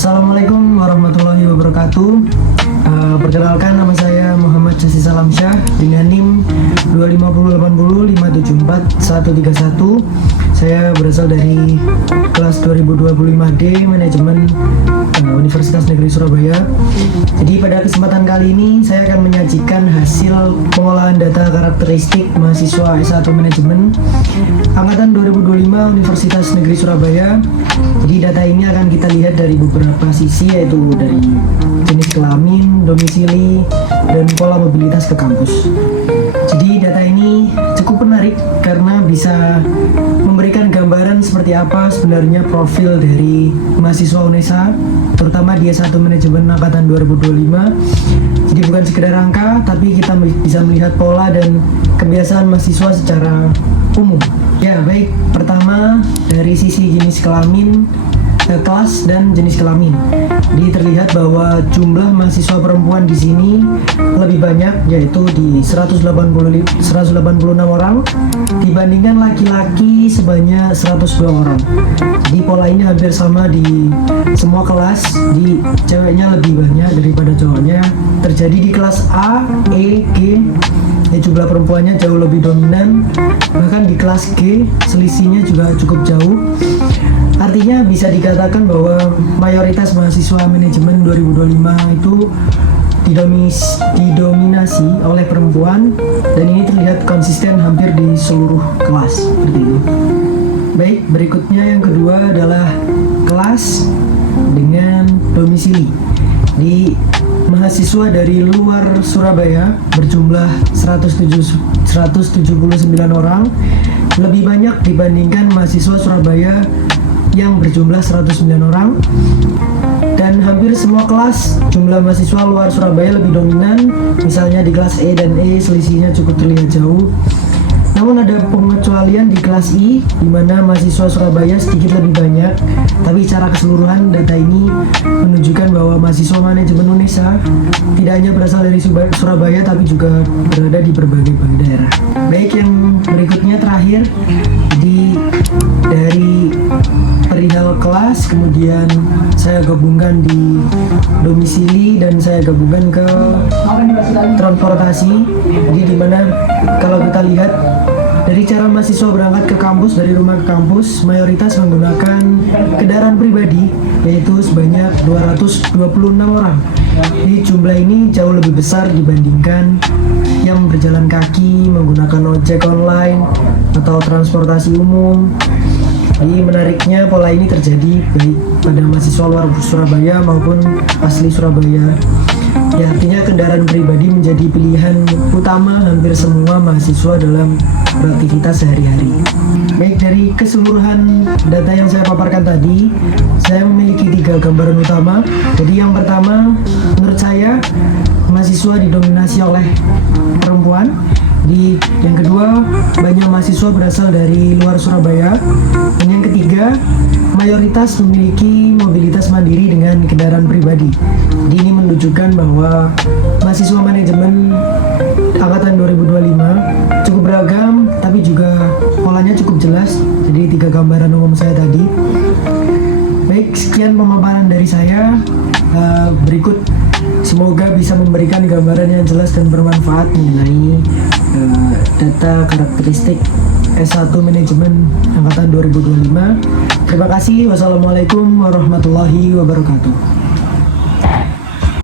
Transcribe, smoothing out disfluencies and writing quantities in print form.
Assalamualaikum warahmatullahi wabarakatuh. Perkenalkan, nama saya Muhammad Jassi Salamsyah dengan NIM 25080574131. Saya berasal dari kelas 2025D Manajemen Universitas Negeri Surabaya. Jadi pada kesempatan kali ini saya akan menyajikan hasil pengolahan data karakteristik mahasiswa S1 Manajemen angkatan 2025 Universitas Negeri Surabaya. Jadi data ini akan kita lihat dari beberapa sisi, yaitu dari jenis kelamin, domisili, dan pola mobilitas ke kampus. Jadi data ini cukup menarik karena bisa memberikan gambaran seperti apa sebenarnya profil dari mahasiswa UNESA, terutama di S1 Manajemen angkatan 2025. Jadi bukan sekedar angka, tapi kita bisa melihat pola dan kebiasaan mahasiswa secara umum. Ya baik, pertama dari sisi jenis kelamin, kelas dan jenis kelamin. Jadi terlihat bahwa jumlah mahasiswa perempuan di sini lebih banyak, yaitu di 186 orang dibandingkan laki-laki sebanyak 102 orang. Jadi pola ini hampir sama di semua kelas, di ceweknya lebih banyak daripada cowoknya. Terjadi di kelas A, E, G, jumlah perempuannya jauh lebih dominan. Bahkan di kelas G selisihnya juga cukup jauh. Artinya bisa dikatakan bahwa mayoritas mahasiswa manajemen 2025 itu didominasi oleh perempuan, dan ini terlihat konsisten hampir di seluruh kelas seperti ini. Baik, berikutnya yang kedua adalah kelas dengan domisili. Di mahasiswa dari luar Surabaya berjumlah 179 orang, lebih banyak dibandingkan mahasiswa Surabaya yang berjumlah 109 orang. Dan hampir semua kelas jumlah mahasiswa luar Surabaya lebih dominan. Misalnya di kelas E dan E selisihnya cukup terlihat jauh. Namun ada pengecualian di kelas I, di mana mahasiswa Surabaya sedikit lebih banyak. Tapi secara keseluruhan data ini menunjukkan bahwa mahasiswa manajemen UNESA tidak hanya berasal dari Surabaya, tapi juga berada di berbagai daerah. Baik, yang berikutnya terakhir dari perihal kelas, kemudian saya gabungkan di domisili dan saya gabungkan ke transportasi. Jadi dimana kalau kita lihat dari cara mahasiswa berangkat ke kampus, dari rumah ke kampus, mayoritas menggunakan kendaraan pribadi, yaitu sebanyak 226 orang. Jadi jumlah ini jauh lebih besar dibandingkan yang berjalan kaki, menggunakan ojek online atau transportasi umum. Jadi menariknya pola ini terjadi baik pada mahasiswa luar Surabaya maupun asli Surabaya. Ya, artinya kendaraan pribadi menjadi pilihan utama hampir semua mahasiswa dalam beraktivitas sehari-hari. Baik, dari keseluruhan data yang saya paparkan tadi, saya memiliki 3 gambaran utama. Jadi yang pertama, menurut saya mahasiswa didominasi oleh perempuan. Yang kedua, banyak mahasiswa berasal dari luar Surabaya. Dan yang ketiga, mayoritas memiliki mobilitas mandiri dengan kendaraan pribadi. Jadi ini menunjukkan bahwa mahasiswa manajemen angkatan 2025 cukup beragam, tapi juga polanya cukup jelas. Jadi 3 gambaran umum saya tadi. Baik, sekian pemaparan dari saya. Berikut semoga bisa memberikan gambaran yang jelas dan bermanfaat mengenai data karakteristik S1 Manajemen angkatan 2025. Terima kasih. Wassalamualaikum warahmatullahi wabarakatuh.